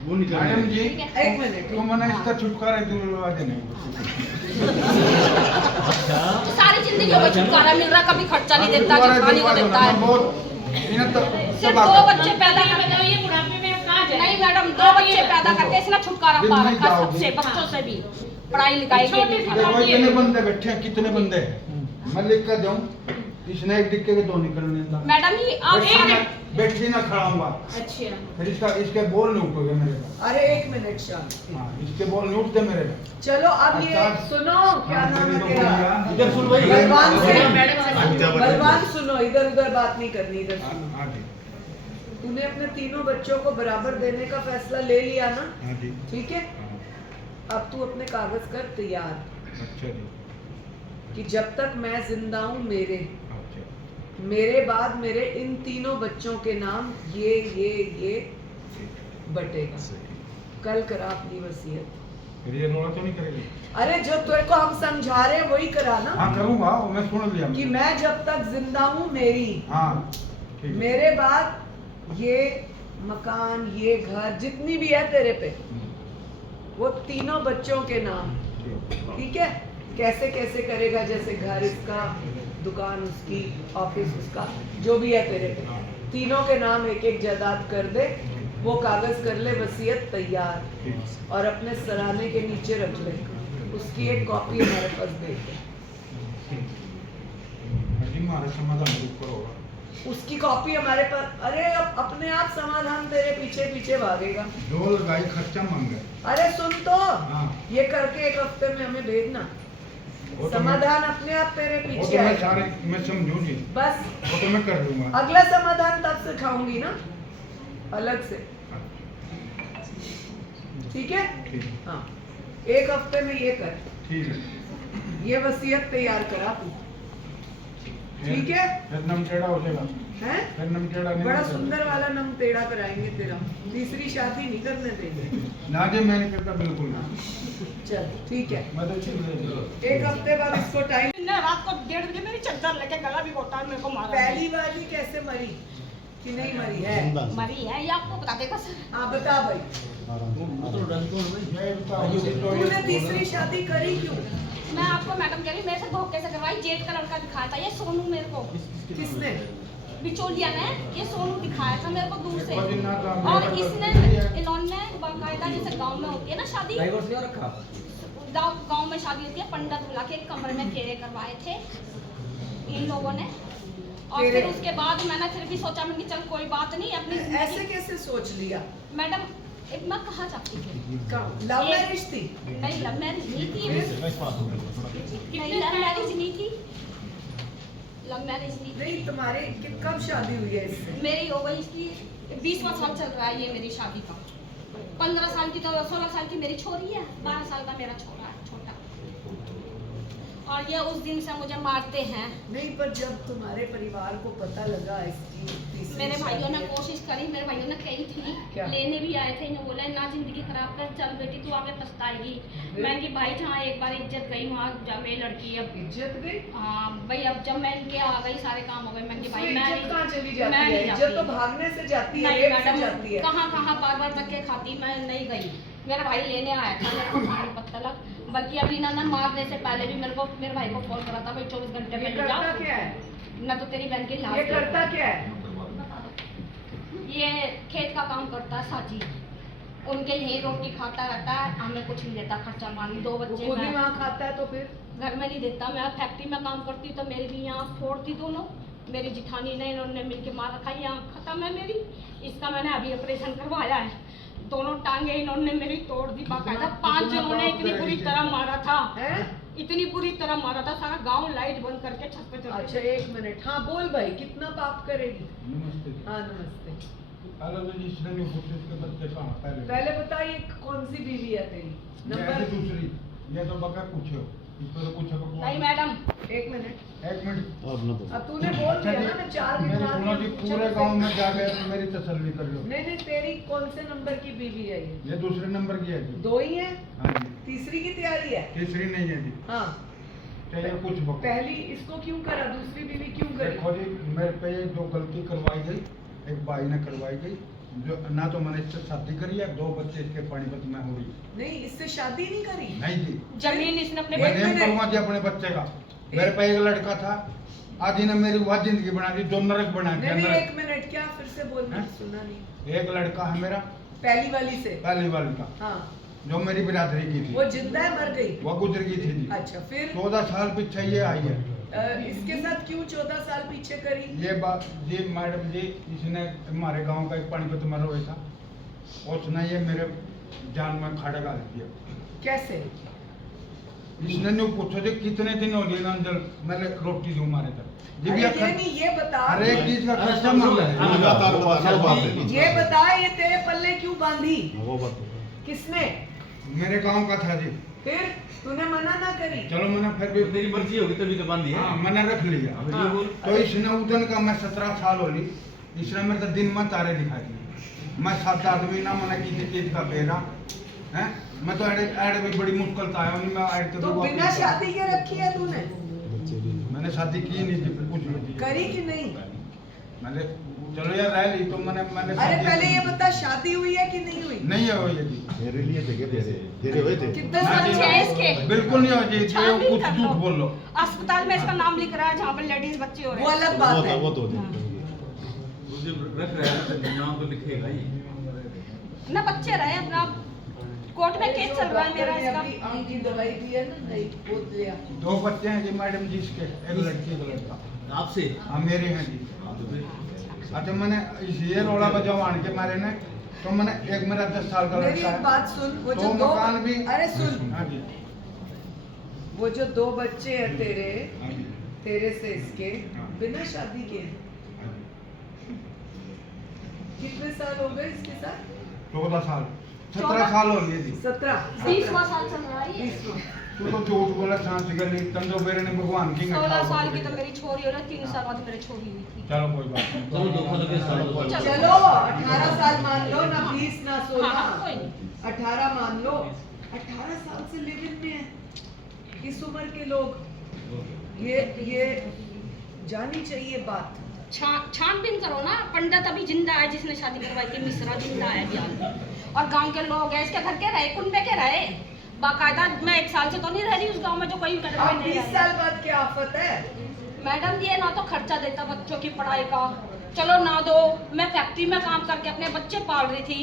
वो निकल मैडम जी एक मिनट तो मैंने इसका छुटकारा दिलवा देने तो सारी जिंदगी में छुटकारा मिल रहा, कभी खर्चा नहीं देता, जो खाने को देता है। सिर्फ 2 बच्चे पैदा करके ये बुढ़ापे में कहाँ जाए? नहीं मैडम, 2 बच्चे पैदा करके इसने छुटकारा पा रखा सबसे, बच्चों से भी पढ़ाई लिखाई के लिए। कितने बंदे बैठे हैं, कितने बंदे हैं? मैं लिख कर दूं, इसने एक लिख के 2 निकलने था। मैडम ये आप बैठी ना खड़ा हुआ। अच्छा फिर इसके बोल नहीं उठोगे मेरे का। अरे एक मिनट शांति। हाँ, इसके बोल नहीं उठते मेरे का। चलो अब ये सुनो, क्या नाम है तेरा? इधर सुन भाई। बलवान सुनो, इधर उधर बात नहीं करनी, इधर सुनो। हाँ जी। तूने अपने तीनों बच्चों को बराबर देने का फैसला ले लिया ना? हाँ जी। ठीक है, अब तू अपने कागज कर तैयार अच्छा जी। कि जब तक मैं जिंदा हूँ अच्छा। मेरे बाद मेरे इन तीनों बच्चों के नाम ये बटेगा। कल करा अपनी वसीयत। फिर ये रोड़ा तो नहीं करेगी? अरे जो तेरे को हम समझा रहे हैं वही करा ना। हाँ करूँगा, मैं सुन लिया। कि मैं जब तक जिंदा हूँ मेरी, हाँ ठीक है। मेरे बाद ये मकान, ये घर जितनी भी है तेरे पे, वो तीनों बच्चों के नाम। ठीक है, कैसे कैसे करेगा? जैसे घर इसका, दुकान उसकी, ऑफिस उसका, जो भी है तेरे पे, तीनों के नाम एक एक जायदाद कर दे। वो कागज कर ले, वसीयत तैयार, और अपने सराहने के नीचे रख ले। उसकी एक कॉपी हमारे पास दे दे। उसकी कॉपी हमारे पास। अरे अब अपने आप समाधान तेरे पीछे पीछे भागेगा। जो लगाई खर्चा मांगे। अरे सुन तो, हाँ। ये करके 1 हफ्ते में हमें भेजना। वो तो समाधान अपने आप तेरे वो पीछे तो मैं आएगा। सारे मैं समझू जी। बस वो तो मैं कर लूंगा। अगला समाधान तब सिखाऊंगी ना, अलग से। ठीक है? ठीक हाँ, 1 हफ्ते में ये कर। ठीक है। ये वसीयत तैयार करा तू। ठीक है? फिर नम टेढ़ा हो जाएगा। हैं? फिर नम टेढ़ा नहीं बड़ा होगा। सुंदर वाला नम टेढ़ा कराएंगे तेरा। तीसरी शादी नहीं करने देंगे। ना जी, मैं नहीं करता बिल्कुल ना। चल ठीक है, मैं तो ठीक 1 हफ्ते बाद इसको टाइम। रात को 1:30 बजे मेरी चद्दर लेके गला भी घोटा मेरे को मारा। पहली वाली कैसे मरी कि नहीं मरी है? मरी है, ये आपको बता देगा सर। हाँ बता भाई, तूने तीसरी शादी करी क्यों? मैं आपको मैडम कह रही, मेरे से धोखे से करवाई। जेठ का लड़का दिखाया था ये सोनू मेरे को, किसने? बिचौलिया ने। ये सोनू दिखाया था मेरे को दूर से, और और इसने इन्होंने बाकायदा, जैसे गांव में होती है ना शादी, गांव में शादी होती है, पंडित बुला के एक कमरे में फेरे करवाए थे इन लोगों ने। और फिर उसके बाद मैंने फिर भी सोचा, मैंने चल कोई बात नहीं अपनी ऐसे कैसे सोच लिया? मैडम एक मैं कहाँ जाती थी? लव मैरिज थी? नहीं लव मैरिज नहीं थी, नहीं लव मैरिज नहीं थी, लव मैरिज नहीं थी। नहीं, तुम्हारे कब शादी हुई है इससे? मेरी हो गई इसकी 20वां साल चल रहा है ये मेरी शादी का। 15 साल की तो 16 साल की मेरी छोरी है, 12 साल का मेरा छोरा है छोटा। और ये उस दिन से मुझे मारते हैं। नहीं, पर जब तुम्हारे परिवार को पता लगा इसकी तीसरी मेरे भाइयों ने शादी है, कोशिश करी, मेरे भाइयों ने कही थी, क्या? लेने भी आए थे, इन्होंने बोला ना जिंदगी खराब कर, चल बेटी तू आगे पछताएगी। मैं कि भाई जहाँ एक बार इज्जत गई वहाँ जावे लड़की। अब इज्जत गई? हाँ भाई, अब जब मैं इनके आ गई सारे काम हो गए, मैं कि भाई मैं इज्जत कहाँ चली मैं जाती है? नहीं इज्जत तो जाती। भागने से जाती है, नहीं रेप से मैडम, जाती है। कहाँ कहाँ बार बार धक्के खाती, मैं नहीं गई। मेरा भाई लेने आया था मेरे को पानी पत्तलक, बल्कि अभी ना मारने से पहले भी मेरे भाई को फोन करा था, भाई 24 घंटे ये में ले करता जाओ, क्या है? मैं तो तेरी बहन की लाश ये करता क्या है? ये खेत का काम करता है साजी, उनके यही रोटी खाता रहता है, हमें कुछ नहीं देता खर्चा पानी। 2 वो बच्चे खुद ही मैं वहाँ खाता है तो फिर? घर में नहीं देता। मैं फैक्ट्री में काम करती तो मेरी भी यहाँ फोड़ती दोनों, मेरी जिठानी ने इन्होंने मिलके मार रखा है, यहाँ खत्म है मेरी। इसका मैंने अभी ऑपरेशन करवाया है, दोनों टांगे इन्होंने मेरी तोड़ दी बाकायदा। 5 जनों ने इतनी बुरी तरह मारा था, इतनी बुरी तरह मारा था, सारा गांव लाइट बंद करके छत पे चढ़ गए। अच्छा 1 मिनट, हाँ बोल भाई, कितना पाप करेगी? नमस्ते। हाँ नमस्ते। हेलो जी, इसने नहीं पूछा इसके बच्चे कहाँ पहले बता ये कौन सी बीवी है तेरी? नंबर नंबर दूसरी, ये तो बका पूछो, इसको तो पूछो को। नहीं मैडम 1 मिनट। 1 मिनट। अब तूने बोल दिया ना, मैं 4 दिन मेरी बाद सुनो जी, ये पूरे पूछा गांव तो में जा गए तो मेरी तसल्ली कर लो। नहीं नहीं, तेरी कौन से नंबर की बीवी है ये? ये दूसरे नंबर की है जी। 2 ही है? हाँ जी। तीसरी की तैयारी है? तीसरी नहीं है जी। हाँ, चलिए कुछ बको। पहली इसको क्यों करा, दूसरी बीवी क्यों करी? देखो जी, मेरे पे ये जो गलती करवाई गई, एक भाई ने करवाई गई, जो ना तो मैंने इससे शादी करी है, 2 बच्चे इसके पानीपत में हुई। नहीं, इससे शादी नहीं करी। नहीं जी, जमीन इसने अपने मैं एक नेम मिनट। करूंगा जी अपने बच्चे का। मेरे पे एक लड़का था, आज इन्हें मेरी वह जिंदगी बना दी, जो नरक बना दिया। नहीं, नरक। एक मिनट, क्या फिर से बोलना, हैं? सुना नहीं। एक लड़का है मेरा, पहली वाली से। पहली वाली का, हाँ, जो मेरी बिरादरी की वो थी, जिंदा है, मर गई? वो गुजर गई थी जी। अच्छा, फिर 14 साल पीछे ये आई है। इसके साथ क्यों 14 साल पीछे करी? ये बात जी मैडम जी, इसने हमारे गांव का एक पानीपत में रोए था, उसने ये मेरे जान में खाड़ा डाल दिया। कैसे? इसने न्यू पूछो जी कितने दिन हो गए ना अंदर मैंने रोटी दूं मारे तक जी भी अरे ये नहीं, ये बता, हर एक चीज का खर्चा मांगा है। ये बता, ये तेरे पल्ले क्यों बांधी? वो बात किसने? मेरे गांव का था जी। फिर तूने मना ना करी? चलो मैंने फिर भी तेरी मर्जी होगी तभी तो बांधी है। हाँ मैंने रख लिया। हाँ। तो इसने उदन का मैं 17 साल हो ली, इसने मेरे को दिन में तारे दिखा दिए। मैं 7 आदमी ना मैंने किसी चीज का बेरा है, मैं तो ऐड भी बड़ी मुश्किल से आया हूँ। मैं ऐड तो बिना शादी के रखी है तूने? मैंने शादी की नहीं थी, कुछ नहीं करी कि नहीं? मैंने चलो यार रह ली तो मैंने अरे शादी पहले की। ये बता, शादी हुई है कि नहीं हुई? नहीं है वो ये जी, मेरे लिए थे तेरे हुए थे। कितने हाँ साल जी, बच्चे हैं से? इसके? बिल्कुल नहीं हो जी, छानबीन कुछ कर लो। झूठ बोल लो। अस्पताल में इसका नाम लिख रहा है जहाँ पर लेडीज बच्चे हो रहे वो हैं। अलग बात है। वो तो मुझे रख रहा है तो नाम तो लिखेगा ही। ना बच्चे रहे अपना, कोर्ट में केस चल रहा है मेरा इसका। अभी आम की दवाई दी है ना, नहीं वो दिया। 2 बच्चे हैं जी मैडम जी इसके, एक लड़की एक लड़का। आपसे हाँ मेरे हैं जी। अच्छा मैंने ये रोड़ा बजाओ आन के मारे ने, तो मैंने एक मेरा 10 साल का मेरी लड़का एक है। बात सुन, वो दो जो 2, मकान भी। अरे सुन, हाँ जी, वो जो 2 बच्चे हैं तेरे, हाँ जी, तेरे से इसके, हाँ। बिना शादी के हैं। हाँ जी। कितने साल हो गए इसके साथ? 14 साल, 17 साल हो गए जी। 17, 20वां साल चल रहा है ये। 20वां। तू तो झूठ बोला, सांस गली तंदो बेरे ने भगवान की 16 साल की तो मेरी छोरी हो रही, 3 साल बाद मेरी छोरी हुई थी। चलो कोई बात नहीं। चलो धोखा लगे सालों का। चलो 18 साल मान लो ना, 20 ना हाँ, कोई 16, नहीं। 18 मान लो। 18 साल से लिव इन में है इस उम्र के लोग। ये जानी चाहिए बात। छानबीन करो ना। पंडित अभी जिंदा है जिसने शादी करवाई थी, मिश्रा जिंदा है बिहार में। और गांव के लोग हैं, इसके घर के रहे, कुंबे के रहे बाकायदा। मैं 1 साल से तो नहीं रह रही उस गांव में जो कहीं कर अब नहीं 20 रही। साल बाद क्या आफत है? मैडम ये ना तो खर्चा देता बच्चों की पढ़ाई का, चलो ना दो। मैं फैक्ट्री में काम करके अपने बच्चे पाल रही थी।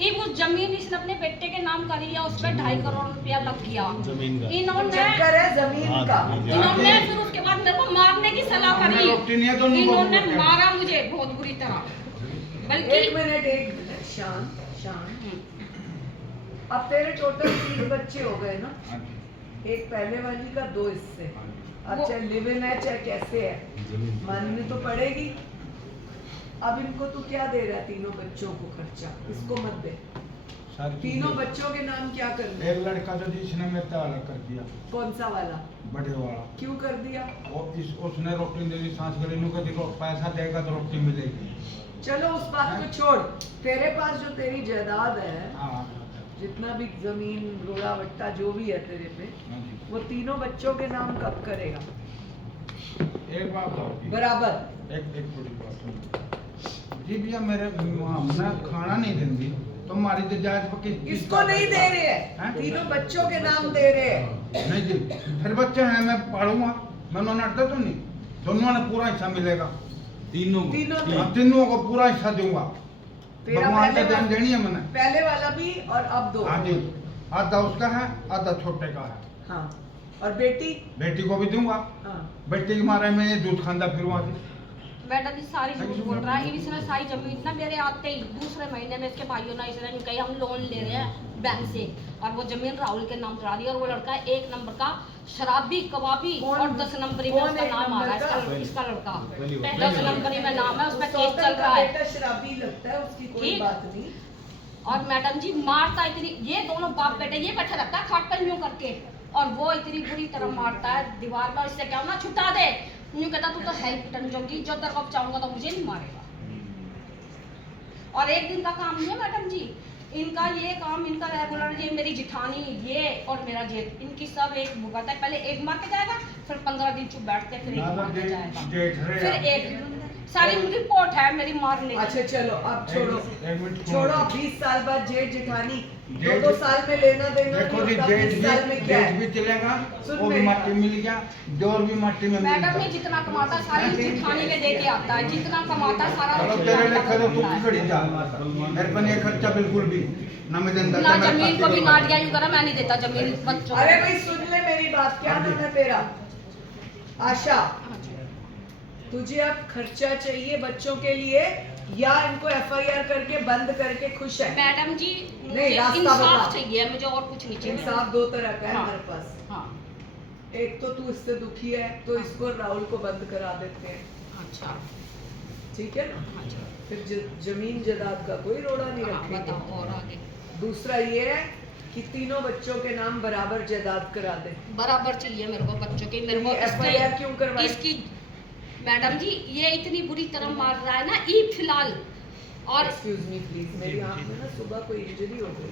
ये वो जमीन इसने अपने बेटे के नाम करी है, उस पर 2.5 करोड़ रुपया लग गया। जमीन का। इन्होंने चक्कर है जमीन हाँ, का। इन्होंने फिर उसके बाद मेरे को मारने की सलाह करी। रोटी नहीं है तो उनको इन्होंने बोलते हैं। मारा मुझे बहुत बुरी तरह। बल्कि एक मिनट, शांत शांत। अब तेरे टोटल 3 बच्चे हो गए ना, हाँ जी, एक पहले वाली का, 2 इससे। हाँ जी। अब चाहे लिव इन है चाहे कैसे है, जमीन माननी तो पड़ेगी। अब इनको तू क्या दे रहा है? तीनों बच्चों को खर्चा, इसको मत दे। सारी तीनों चीजें- बच्चों के नाम क्या करना है? एक लड़का जो जिसने मेरे से अलग कर दिया, कौन सा वाला? बड़े वाला, क्यों कर दिया? वो उसने रोटी दे दी, सांस गली नु कभी पैसा देगा तो रोटी मिलेगी। चलो उस बात को छोड़। तेरे पास जो तेरी जायदाद है, हाँ जितना भी जमीन रोड़ा वट्टा जो भी है तेरे पे, हाँ जी। वो तीनों बच्चों के नाम कब करेगा? एक बात और की। बराबर। एक छोटी बात सुनो। जी भैया मेरे हमने खाना नहीं देंगी तो हमारी तो जायज पक्की। इसको नहीं दे रहे हैं? हैं, तीनों बच्चों के नाम दे रहे हैं। नहीं जी, फिर बच्चे हैं मैं पढ़ूंगा, मैं उन्होंने अड़ता तो नहीं, दोनों ने पूरा हिस्सा मिलेगा। तीनों को। तीनों को। हाँ, तीनों को पूरा हिस्सा दूंगा। तेरा भगवान पहले का ध्यान देनी है मैंने। पहले वाला भी और अब 2। हाँ जी, आधा उसका है आधा छोटे का है। हाँ, और बेटी? बेटी को भी दूंगा। हाँ। बेटी के मारे में ये दूध खांदा फिरवा दी। मैडम जी सारी झूठ बोल रहा है। इसने सारी जमीन ना मेरे आते ही दूसरे महीने में इसके भाइयों ने इसने कही हम लोन ले रहे हैं बैंक से, और वो जमीन राहुल के नाम चढ़ा दी। और वो लड़का 1 नंबर का शराबी कबाबी, कौन- और 10 नंबरी में कौन उसका एक नाम आ रहा है। नंबर इसका लड़का पहली बार। 10 नंबरी में नाम है, उसका केस सौतन चल का रहा है। बेटा शराबी लगता है, उसकी कोई ठीक। बात नहीं। और मैडम जी मारता इतनी, ये दोनों बाप बेटे, ये बैठा रहता है खाट पर यूं करके, और वो इतनी बुरी तरह मारता है दीवार में। इससे क्या होना, छुटा दे। यूं कहता तू तो है ही पिटन जोगी, जो तेरे को चाहूंगा तो मुझे नहीं मारेगा। और एक दिन का काम नहीं है मैडम जी, इनका ये काम, इनका रेगुलर, ये मेरी जिठानी ये और मेरा जेठ, इनकी सब एक भुगत है। पहले एक मार के जाएगा, फिर 15 दिन चुप बैठते, फिर एक मार के जाएगा, फिर एक सारी रिपोर्ट है मेरी मारने अच्छा की। चलो अब छोड़ो एक मिनट छोड़ो। 20 साल बाद जेठ जेठानी 2-2 साल में लेना देना देखो नहीं जी होता, जेठ 20 साल में क्या जेठ है? भी चलेगा, सुन वो भी मेरी माटी बात। मिल गया, जोर भी माटी में मिल मैडम गया। ने जितना कमाता सारी जिठानी के दे के आता है, जितना कमाता सारा चलो जिठानी तेरे का लेकर तो तू कमाता है। खड़ी जा, मेरे पर ये खर्चा बिल्कुल भी ना मैं देंदा ना जमीन को भी नाट गया यूं करा, मैं नहीं देता जमीन बच्चों अरे को। भाई सुन ले मेरी बात, क्या नाम है तेरा? आशा। तुझे अब खर्चा चाहिए बच्चों के लिए या इनको FIR करके बंद करके खुश है? मैडम जी नहीं, मुझे रास्ता इंसाफ बता। चाहिए, मुझे और कुछ नहीं चाहिए। इंसाफ 2 तरह का है हाँ। हमारे पास। हाँ एक तो तू इससे दुखी है तो इसको राहुल को बंद करा देते हैं, अच्छा ठीक है ना? हाँ जी। फिर जमीन जायदाद का कोई रोड़ा नहीं हाँ, रखेंगे। बताओ और आगे। दूसरा ये है कि तीनों बच्चों के नाम बराबर जायदाद करा दे। बराबर चाहिए मेरे को बच्चों के, मेरे को ये FIR क्यों करवाई? इसकी मैडम जी ये इतनी बुरी तरह मार रहा है ना ई फिलहाल। और एक्सक्यूज मी प्लीज, मेरी आंख में ना सुबह कोई इंजरी हो गई,